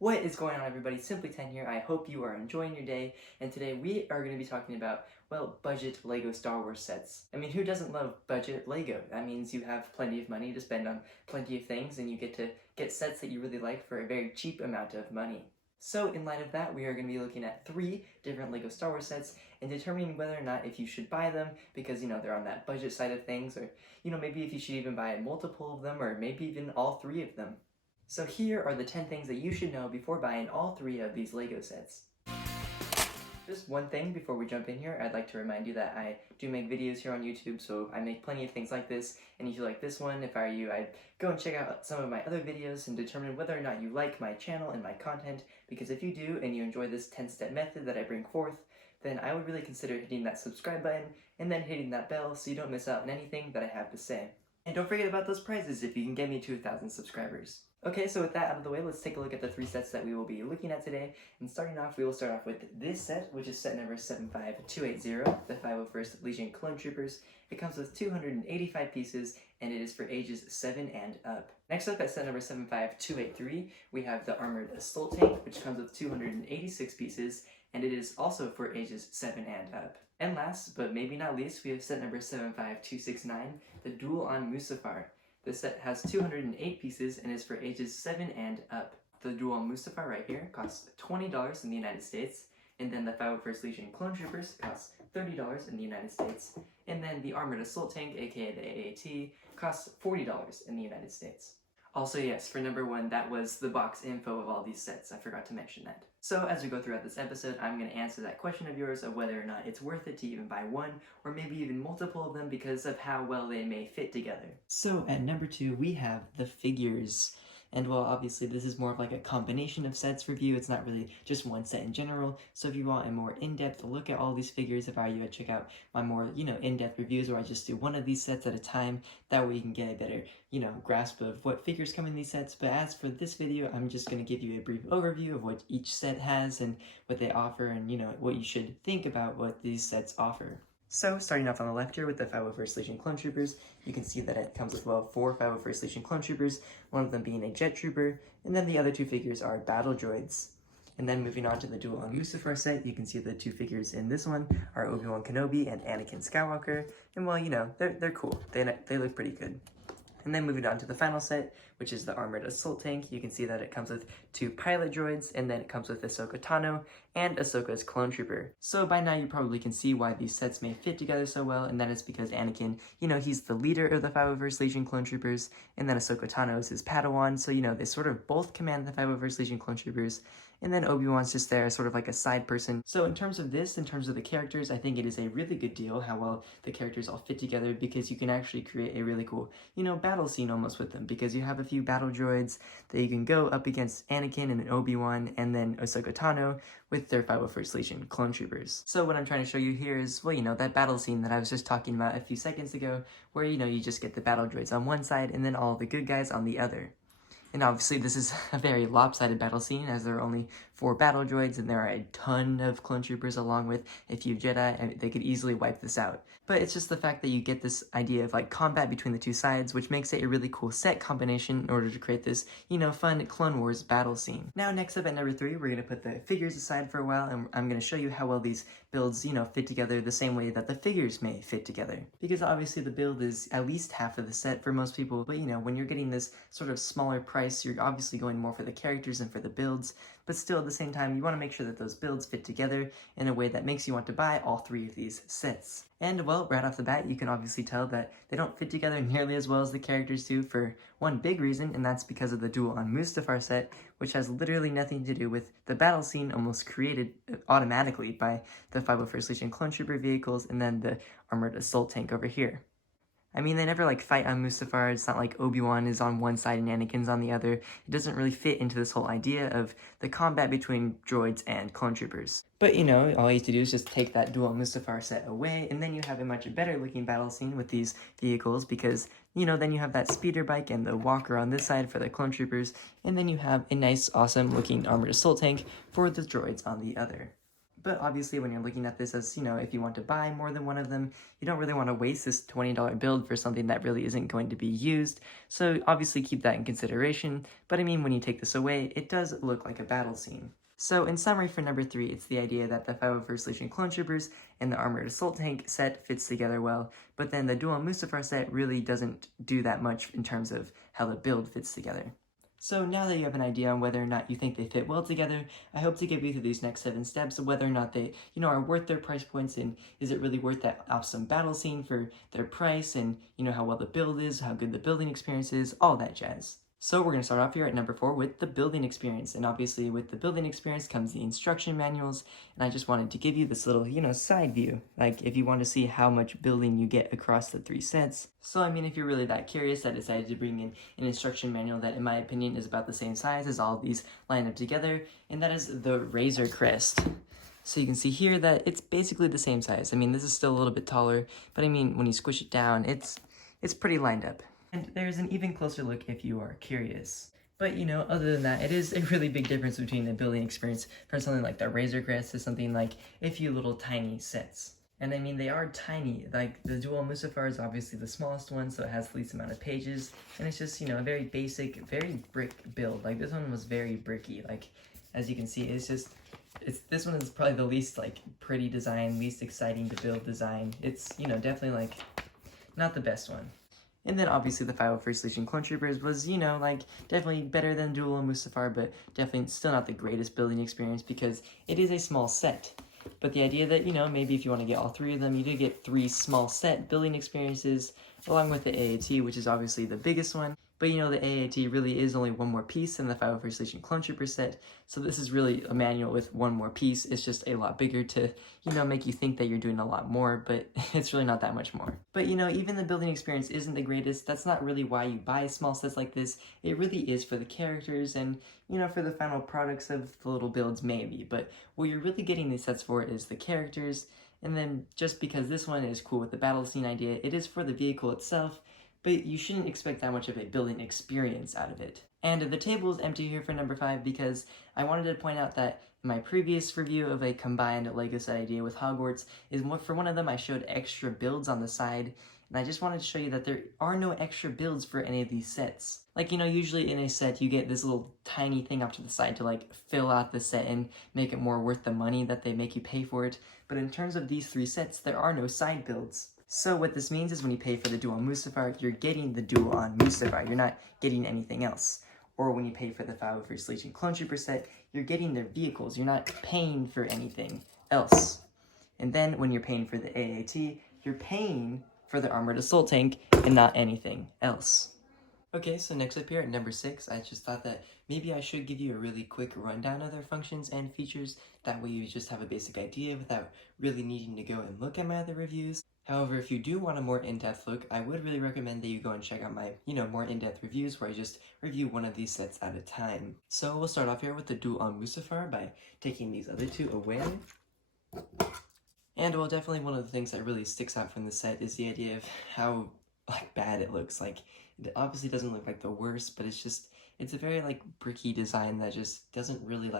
What is going on, everybody? Simply10 here. I hope you are enjoying your day, and today we are going to be talking about, well, budget Lego Star Wars sets. I mean, who doesn't love budget Lego? That means you have plenty of money to spend on plenty of things, and you get to get sets that you really like for a very cheap amount of money. So in light of that, we are going to be looking at 3 different Lego Star Wars sets and determining whether or not if you should buy them because, they're on that budget side of things, or, maybe if you should even buy multiple of them, or maybe even all 3 of them. So here are the 10 things that you should know before buying all 3 of these Lego sets. Just one thing before we jump in here, I'd like to remind you that I do make videos here on YouTube, so I make plenty of things like this, and if you like this one, if I were you, I'd go and check out some of my other videos and determine whether or not you like my channel and my content, because if you do and you enjoy this 10-step method that I bring forth, then I would really consider hitting that subscribe button and then hitting that bell so you don't miss out on anything that I have to say. And don't forget about those prizes if you can get me to 1,000 subscribers. Okay, so with that out of the way, let's take a look at the 3 sets that we will be looking at today. And starting off, we will start off with this set, which is set number 75280, the 501st Legion Clone Troopers. It comes with 285 pieces, and it is for ages 7 and up. Next up, at set number 75283, we have the Armored Assault Tank, which comes with 286 pieces, and it is also for ages 7 and up. And last, but maybe not least, we have set number 75269, the Duel on Mustafar. This set has 208 pieces and is for ages 7 and up. The Duel on Mustafar right here costs $20 in the United States, and then the 501st Legion Clone Troopers costs $30 in the United States, and then the Armored Assault Tank, aka the AAT, costs $40 in the United States. Also, yes, for number 1, that was the box info of all these sets. I forgot to mention that. So as we go throughout this episode, I'm going to answer that question of yours of whether or not it's worth it to even buy one, or maybe even multiple of them because of how well they may fit together. So at number 2, we have the figures. And well, obviously this is more of like a combination of sets review. It's not really just one set in general. So if you want a more in-depth look at all these figures, if I were you, I'd check out my more, in-depth reviews where I just do one of these sets at a time. That way you can get a better, grasp of what figures come in these sets. But as for this video, I'm just going to give you a brief overview of what each set has and what they offer and, what you should think about what these sets offer. So, starting off on the left here with the 501st Legion Clone Troopers, you can see that it comes with, 4 501st Legion Clone Troopers, one of them being a Jet Trooper, and then the other 2 figures are Battle Droids. And then moving on to the Duel on Mustafar set, you can see the 2 figures in this one are Obi-Wan Kenobi and Anakin Skywalker, and well, they're cool. They look pretty good. And then moving on to the final set, which is the Armored Assault Tank, you can see that it comes with 2 pilot droids, and then it comes with Ahsoka Tano and Ahsoka's Clone Trooper. So by now you probably can see why these sets may fit together so well, and that is because Anakin, he's the leader of the 501st Legion Clone Troopers, and then Ahsoka Tano is his Padawan, so they sort of both command the 501st Legion Clone Troopers, and then Obi-Wan's just there, sort of like a side person. So in terms of the characters, I think it is a really good deal how well the characters all fit together, because you can actually create a really cool, battle scene almost with them, because you have a few battle droids that you can go up against Anakin and Obi-Wan, and then Ahsoka Tano with their 501st Legion Clone Troopers. So what I'm trying to show you here is, well, that battle scene that I was just talking about a few seconds ago, where, you just get the battle droids on one side and then all the good guys on the other. And obviously this is a very lopsided battle scene, as there are only 4 battle droids and there are a ton of clone troopers along with a few Jedi, and they could easily wipe this out. But it's just the fact that you get this idea of like combat between the 2 sides, which makes it a really cool set combination in order to create this, fun Clone Wars battle scene. Now next up at number 3, we're going to put the figures aside for a while, and I'm going to show you how well these builds, fit together the same way that the figures may fit together. Because obviously the build is at least half of the set for most people, but when you're getting this sort of smaller price, you're obviously going more for the characters than for the builds, but still at the same time, you want to make sure that those builds fit together in a way that makes you want to buy all 3 of these sets. And well, right off the bat, you can obviously tell that they don't fit together nearly as well as the characters do for one big reason, and that's because of the Duel on Mustafar set, which has literally nothing to do with the battle scene almost created automatically by the 501st Legion Clone Trooper vehicles and then the Armored Assault Tank over here. I mean, they never fight on Mustafar. It's not like Obi-Wan is on one side and Anakin's on the other. It doesn't really fit into this whole idea of the combat between droids and clone troopers. But all you have to do is just take that Duel Mustafar set away, and then you have a much better looking battle scene with these vehicles, because then you have that speeder bike and the walker on this side for the clone troopers, and then you have a nice awesome looking Armored Assault Tank for the droids on the other. But obviously when you're looking at this as, if you want to buy more than one of them, you don't really want to waste this $20 build for something that really isn't going to be used. So obviously keep that in consideration. But I mean, when you take this away, it does look like a battle scene. So in summary for number 3, it's the idea that the 501st Legion Clone Troopers and the Armored Assault Tank set fits together well, but then the Dual Mustafar set really doesn't do that much in terms of how the build fits together. So now that you have an idea on whether or not you think they fit well together, I hope to get you through these next 7 steps of whether or not they, are worth their price points, and is it really worth that awesome battle scene for their price, and how well the build is, how good the building experience is, all that jazz. So we're going to start off here at number 4 with the building experience, and obviously with the building experience comes the instruction manuals, and I just wanted to give you this little, side view, like if you want to see how much building you get across the 3 sets. So I mean, if you're really that curious, I decided to bring in an instruction manual that in my opinion is about the same size as all of these lined up together, and that is the Razor Crest. So you can see here that it's basically the same size. I mean, this is still a little bit taller, but I mean, when you squish it down, it's pretty lined up. And there's an even closer look if you are curious. But other than that, it is a really big difference between the building experience from something like the Razor Crest to something like a few little tiny sets. And I mean, they are tiny. Like, the Dual Mustafar is obviously the smallest one, so it has the least amount of pages. And it's just, a very basic, very brick build. Like, this one was very bricky. Like, as you can see, this one is probably the least, pretty design, least exciting to build design. It's, definitely, not the best one. And then obviously the 501st Legion Clone Troopers was, definitely better than Dual Mustafar, but definitely still not the greatest building experience because it is a small set. But the idea that, maybe if you want to get all 3 of them, you do get 3 small set building experiences along with the AAT, which is obviously the biggest one. But the AAT really is only one more piece than the 501st Legion Clone Trooper set, so this is really a manual with one more piece. It's just a lot bigger to, make you think that you're doing a lot more, but it's really not that much more. But even the building experience isn't the greatest. That's not really why you buy small sets like this. It really is for the characters and, for the final products of the little builds maybe, but what you're really getting these sets for is the characters, and then just because this one is cool with the battle scene idea, it is for the vehicle itself, but you shouldn't expect that much of a building experience out of it. And the table is empty here for number 5 because I wanted to point out that my previous review of a combined LEGO set idea with Hogwarts is for one of them I showed extra builds on the side, and I just wanted to show you that there are no extra builds for any of these sets. Like, usually in a set you get this little tiny thing off to the side to fill out the set and make it more worth the money that they make you pay for it, but in terms of these 3 sets, there are no side builds. So what this means is when you pay for the Dual Mustafar, you're getting the Dual on Mustafar. You're not getting anything else. Or when you pay for the 501st Legion Clone Trooper set, you're getting their vehicles. You're not paying for anything else. And then when you're paying for the AAT, you're paying for the Armored Assault Tank and not anything else. Okay, so next up here at number 6, I just thought that maybe I should give you a really quick rundown of their functions and features. That way you just have a basic idea without really needing to go and look at my other reviews. However, if you do want a more in-depth look, I would really recommend that you go and check out my, more in-depth reviews where I just review one of these sets at a time. So we'll start off here with the Dual on Mustafar by taking these other 2 away. And well, definitely one of the things that really sticks out from the set is the idea of how bad it looks. It obviously doesn't look like the worst, but it's a very bricky design that just doesn't really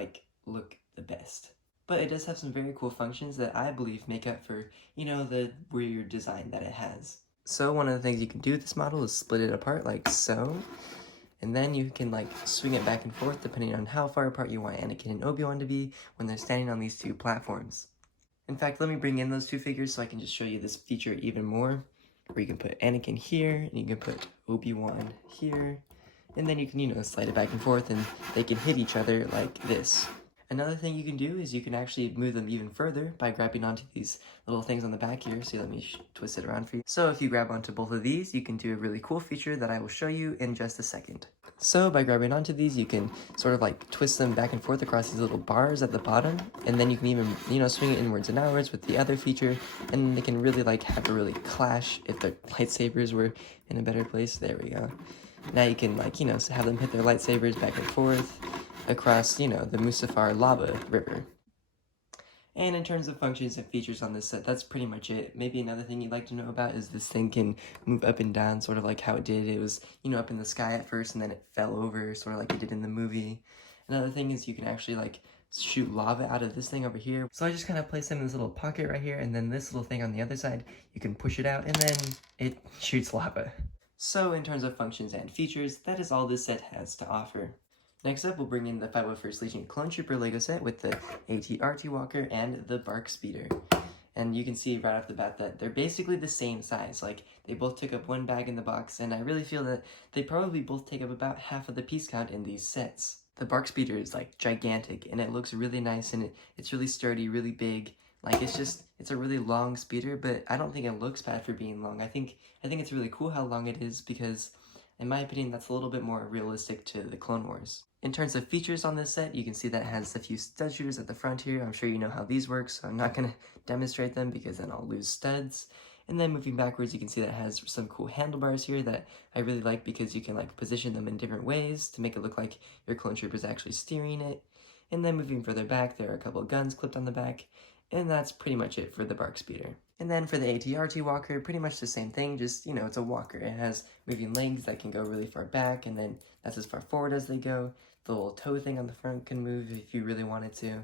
look the best. But it does have some very cool functions that I believe make up for, the weird design that it has. So one of the things you can do with this model is split it apart like so. And then you can swing it back and forth depending on how far apart you want Anakin and Obi-Wan to be when they're standing on these 2 platforms. In fact, let me bring in those 2 figures so I can just show you this feature even more. Where you can put Anakin here, and you can put Obi-Wan here, and then you can, slide it back and forth, and they can hit each other like this. Another thing you can do is you can actually move them even further by grabbing onto these little things on the back here. So let me twist it around for you. So if you grab onto both of these, you can do a really cool feature that I will show you in just a second. So by grabbing onto these, you can sort of twist them back and forth across these little bars at the bottom, and then you can even, swing it inwards and outwards with the other feature, and they can really have a really clash if their lightsabers were in a better place. There we go. Now you can have them hit their lightsabers back and forth across, the Mustafar lava river. And in terms of functions and features on this set, that's pretty much it. Maybe another thing you'd like to know about is this thing can move up and down, sort of like how it did. It was, up in the sky at first, and then it fell over, sort of like it did in the movie. Another thing is you can actually, shoot lava out of this thing over here. So I just kind of place them in this little pocket right here, and then this little thing on the other side, you can push it out, and then it shoots lava. So in terms of functions and features, that is all this set has to offer. Next up, we'll bring in the 501st Legion Clone Trooper LEGO set with the AT-RT Walker and the Bark Speeder. And you can see right off the bat that they're basically the same size. Like, they both took up one bag in the box, and I really feel that they probably both take up about half of the piece count in these sets. The Bark Speeder is like gigantic, and it looks really nice, and it's really sturdy, really big. Like, it's a really long speeder, but I don't think it looks bad for being long. I think it's really cool how long it is because, in my opinion, that's a little bit more realistic to the Clone Wars. In terms of features on this set, you can see that it has a few stud shooters at the front here. I'm sure you know how these work, so I'm not going to demonstrate them because then I'll lose studs. And then moving backwards, you can see that it has some cool handlebars here that I really like because you can like position them in different ways to make it look like your clone trooper is actually steering it. And then moving further back, there are a couple of guns clipped on the back, and that's pretty much it for the Bark Speeder. And then for the AT-RT Walker, pretty much the same thing, just, you know, it's a walker. It has moving legs that can go really far back, and then that's as far forward as they go. The little toe thing on the front can move if you really wanted to.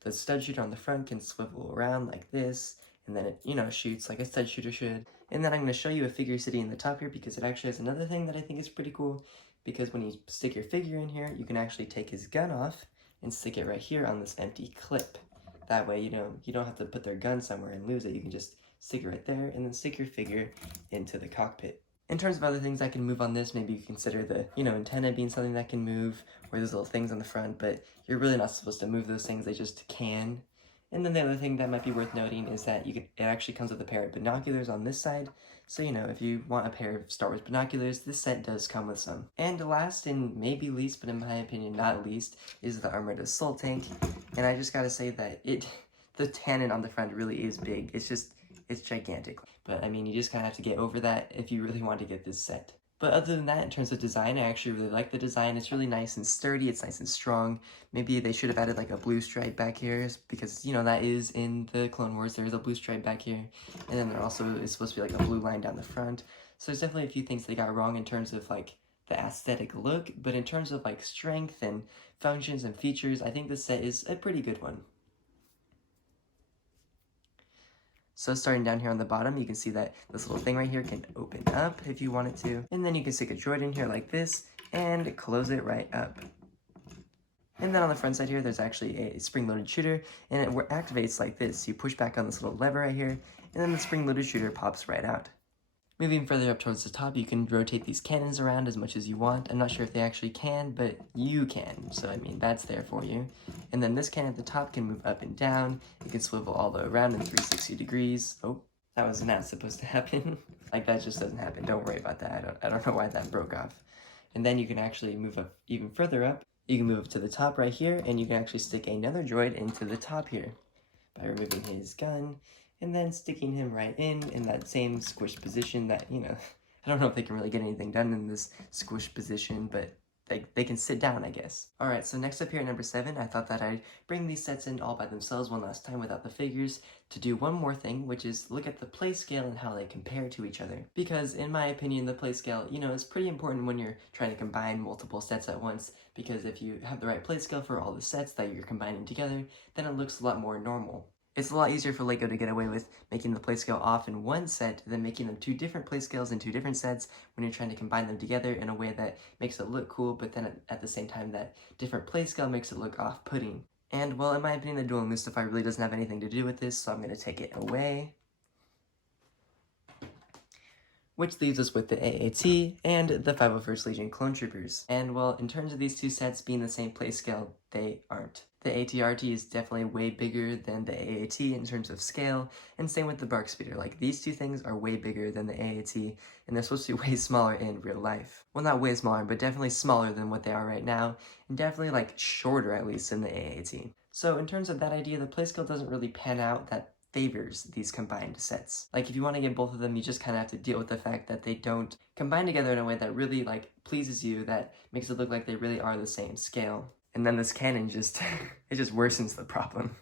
The stud shooter on the front can swivel around like this, and then it, you know, shoots like a stud shooter should. And then I'm going to show you a figure sitting in the top here because it actually has another thing that I think is pretty cool, because when you stick your figure in here, you can actually take his gun off and stick it right here on this empty clip. That way, you don't have to put their gun somewhere and lose it. You can just stick it right there and then stick your figure into the cockpit. In terms of other things that can move on this, maybe you consider the, antenna being something that can move, or those little things on the front, but you're really not supposed to move those things, they just can. And then the other thing that might be worth noting is that it actually comes with a pair of binoculars on this side. So, if you want a pair of Star Wars binoculars, this set does come with some. And last and maybe least, but in my opinion not least, is the Armored Assault Tank. And I just gotta say that the cannon on the front really is big. It's gigantic. But I mean, you just kind of have to get over that if you really want to get this set. But other than that, in terms of design, I actually really like the design. It's really nice and sturdy, it's nice and strong. Maybe they should have added like a blue stripe back here, because, that is in the Clone Wars, there is a blue stripe back here. And then there also is supposed to be like a blue line down the front. So there's definitely a few things they got wrong in terms of like the aesthetic look, but in terms of like strength and functions and features, I think this set is a pretty good one. So starting down here on the bottom, you can see that this little thing right here can open up if you wanted to. And then you can stick a droid in here like this and close it right up. And then on the front side here, there's actually a spring-loaded shooter, and it activates like this. You push back on this little lever right here, and then the spring-loaded shooter pops right out. Moving further up towards the top, you can rotate these cannons around as much as you want. I'm not sure if they actually can, but you can. So, I mean, that's there for you. And then this cannon at the top can move up and down. It can swivel all the way around in 360 degrees. Oh, that was not supposed to happen. Like, that just doesn't happen. Don't worry about that. I don't know why that broke off. And then you can actually move up even further up. You can move up to the top right here, and you can actually stick another droid into the top here by removing his gun, and then sticking him right in that same squished position that, I don't know if they can really get anything done in this squished position, but they can sit down, I guess. Alright, so next up here at number 7, I thought that I'd bring these sets in all by themselves one last time without the figures to do one more thing, which is look at the play scale and how they compare to each other. Because in my opinion, the play scale, is pretty important when you're trying to combine multiple sets at once, because if you have the right play scale for all the sets that you're combining together, then it looks a lot more normal. It's a lot easier for LEGO to get away with making the playscale off in one set than making them two different playscales in two different sets when you're trying to combine them together in a way that makes it look cool, but then at the same time that different playscale makes it look off-putting. And, well, in my opinion, the Dual Mustafar really doesn't have anything to do with this, so I'm going to take it away. Which leaves us with the AAT and the 501st Legion Clone Troopers. And, well, in terms of these two sets being the same playscale, they aren't. The AT-RT is definitely way bigger than the AAT in terms of scale, and same with the Bark Speeder. Like, these two things are way bigger than the AAT, and they're supposed to be way smaller in real life. Well, not way smaller, but definitely smaller than what they are right now, and definitely, like, shorter at least than the AAT. So in terms of that idea, the playscale doesn't really pan out that favors these combined sets. Like, if you want to get both of them, you just kind of have to deal with the fact that they don't combine together in a way that really, like, pleases you, that makes it look like they really are the same scale. And then this cannon just, it just worsens the problem.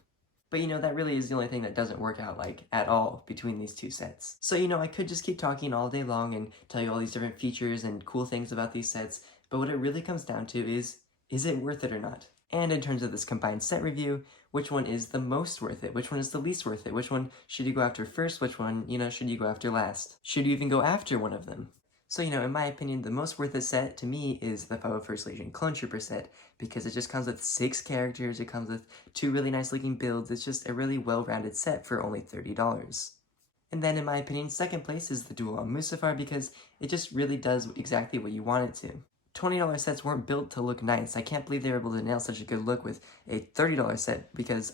But that really is the only thing that doesn't work out, like, at all between these two sets. So, I could just keep talking all day long and tell you all these different features and cool things about these sets, but what it really comes down to is it worth it or not? And in terms of this combined set review, which one is the most worth it? Which one is the least worth it? Which one should you go after first? Which one, should you go after last? Should you even go after one of them? So, in my opinion, the most worth it set to me is the 501st Legion Clone Trooper set, because it just comes with 6 characters, it comes with 2 really nice looking builds, it's just a really well-rounded set for only $30. And then, in my opinion, second place is the Duel on Mustafar, because it just really does exactly what you want it to. $20 sets weren't built to look nice. I can't believe they were able to nail such a good look with a $30 set, because,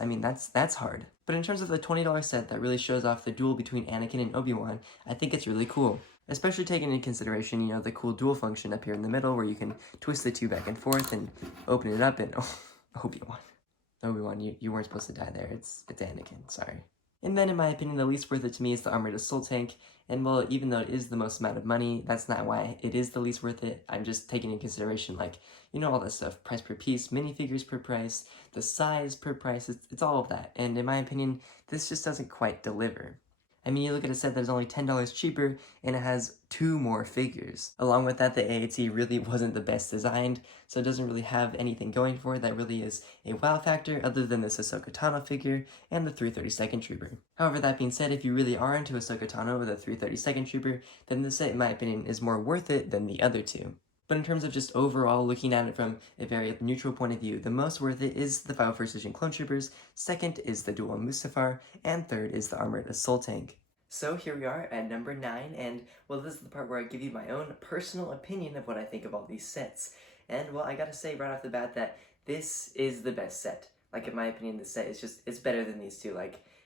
that's hard. But in terms of the $20 set that really shows off the duel between Anakin and Obi-Wan, I think it's really cool. Especially taking into consideration, the cool duel function up here in the middle where you can twist the 2 back and forth and open it up and, Obi-Wan, you weren't supposed to die there. It's Anakin, sorry. And then, in my opinion, the least worth it to me is the Armored Assault Tank. And well, even though it is the most amount of money, that's not why it is the least worth it. I'm just taking into consideration, all that stuff. Price per piece, minifigures per price, the size per price, it's all of that. And in my opinion, this just doesn't quite deliver. You look at a set that's only $10 cheaper, and it has 2 more figures. Along with that, the AAT really wasn't the best designed, so it doesn't really have anything going for it that really is a wow factor other than this Ahsoka Tano figure and the 332nd Trooper. However, that being said, if you really are into Ahsoka Tano or the 332nd Trooper, then this set, in my opinion, is more worth it than the other 2. But in terms of just overall looking at it from a very neutral point of view, the most worth it is the 501st Legion Clone Troopers, second is the Duel on Mustafar, and third is the Armored Assault Tank. So here we are at number 9, and well, this is the part where I give you my own personal opinion of what I think of all these sets. And well, I gotta say right off the bat that this is the best set. In my opinion, this set is it's better than these 2.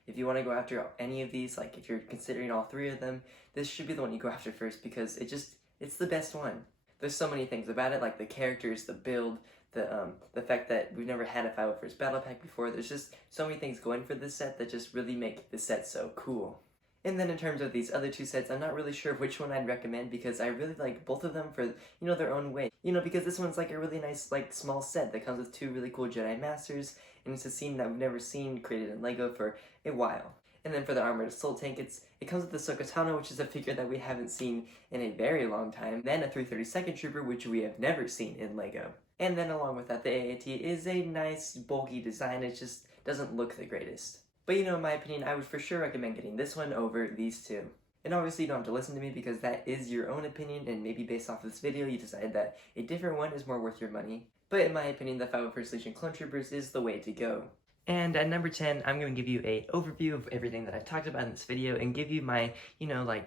If you want to go after any of these, if you're considering all 3 of them, this should be the one you go after first, because it's the best one. There's so many things about it, like the characters, the build, the fact that we've never had a 501st Battle Pack before. There's just so many things going for this set that just really make the set so cool. And then in terms of these other 2 sets, I'm not really sure which one I'd recommend, because I really like both of them for, their own way. Because this one's a really nice, small set that comes with 2 really cool Jedi Masters, and it's a scene that we've never seen created in LEGO for a while. And then for the Armored Assault Tank, it comes with the Ahsoka Tano, which is a figure that we haven't seen in a very long time, then a 332nd Trooper, which we have never seen in LEGO. And then along with that, the AAT is a nice, bulky design. It just doesn't look the greatest. But in my opinion, I would for sure recommend getting this one over these 2. And obviously you don't have to listen to me, because that is your own opinion, and maybe based off of this video you decide that a different one is more worth your money. But in my opinion, the 501st Legion Clone Troopers is the way to go. And at number 10, I'm going to give you an overview of everything that I've talked about in this video and give you my,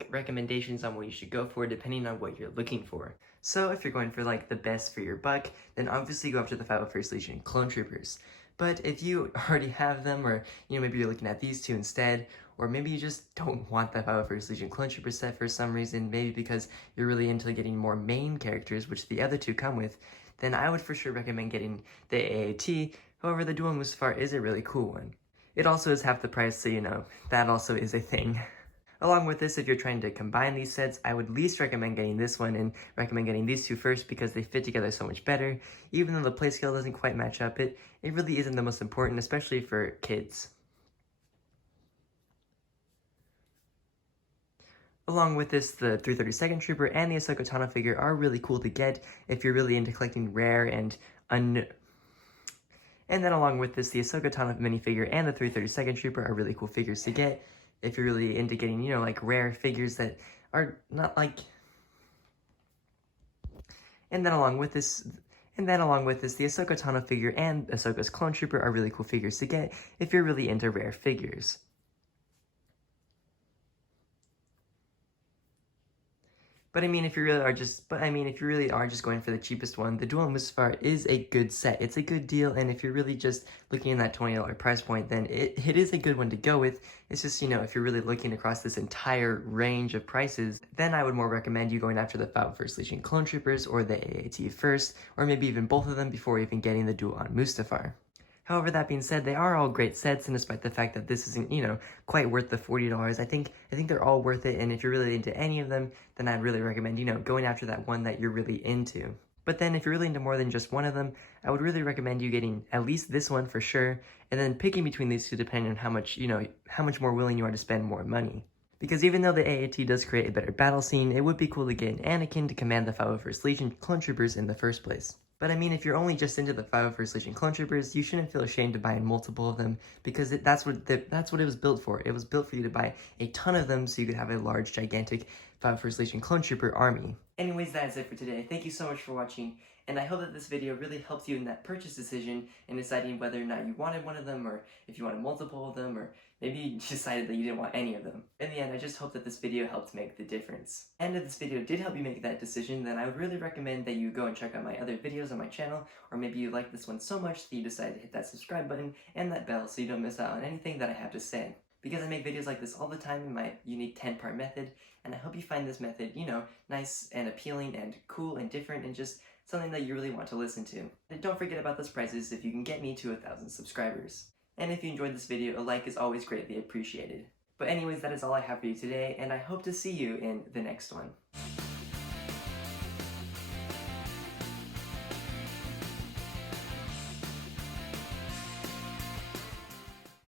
recommendations on what you should go for depending on what you're looking for. So if you're going for, the best for your buck, then obviously go after the 501st Legion Clone Troopers. But if you already have them, or, maybe you're looking at these 2 instead, or maybe you just don't want the 501st Legion Clone Trooper set for some reason, maybe because you're really into getting more main characters, which the other 2 come with, then I would for sure recommend getting the AAT. However, the Duel on Mustafar is a really cool one. It also is half the price, so that also is a thing. Along with this, if you're trying to combine these sets, I would least recommend getting this one and recommend getting these 2 first, because they fit together so much better. Even though the play scale doesn't quite match up, it really isn't the most important, especially for kids. Along with this, the 332nd Trooper and the Ahsoka Tano figure are really cool to get if you're really into collecting rare and And then along with this, the Ahsoka Tano minifigure and the 332nd Trooper are really cool figures to get if you're really into getting, rare figures that are not And then along with this, the Ahsoka Tano figure and Ahsoka's Clone Trooper are really cool figures to get if you're really into rare figures. But if you really are just going for the cheapest one, the Duel on Mustafar is a good set. It's a good deal, and if you're really just looking at that $20 price point, then it is a good one to go with. It's just, if you're really looking across this entire range of prices, then I would more recommend you going after the 501st Legion Clone Troopers or the AAT first, or maybe even both of them before even getting the Duel on Mustafar. However, that being said, they are all great sets, and despite the fact that this isn't, quite worth the $40, I think they're all worth it, and if you're really into any of them, then I'd really recommend, going after that one that you're really into. But then if you're really into more than just one of them, I would really recommend you getting at least this one for sure, and then picking between these 2 depending on how much more willing you are to spend more money. Because even though the AAT does create a better battle scene, it would be cool to get an Anakin to command the 501st Legion Clone Troopers in the first place. But I mean, if you're only just into the 501st Legion Clone Troopers, you shouldn't feel ashamed to buy multiple of them, because that's what it was built for. It was built for you to buy a ton of them so you could have a large, gigantic 501st Legion Clone Trooper army. Anyways, that is it for today. Thank you so much for watching, and I hope that this video really helped you in that purchase decision in deciding whether or not you wanted one of them, or if you wanted multiple of them, or maybe you decided that you didn't want any of them. In the end, I just hope that this video helped make the difference. And if this video did help you make that decision, then I would really recommend that you go and check out my other videos on my channel, or maybe you like this one so much that you decided to hit that subscribe button and that bell so you don't miss out on anything that I have to say. Because I make videos like this all the time in my unique 10-part method, and I hope you find this method, nice and appealing and cool and different and just something that you really want to listen to. And don't forget about those prizes if you can get me to 1,000 subscribers. And if you enjoyed this video, a like is always greatly appreciated. But anyways, that is all I have for you today, and I hope to see you in the next one.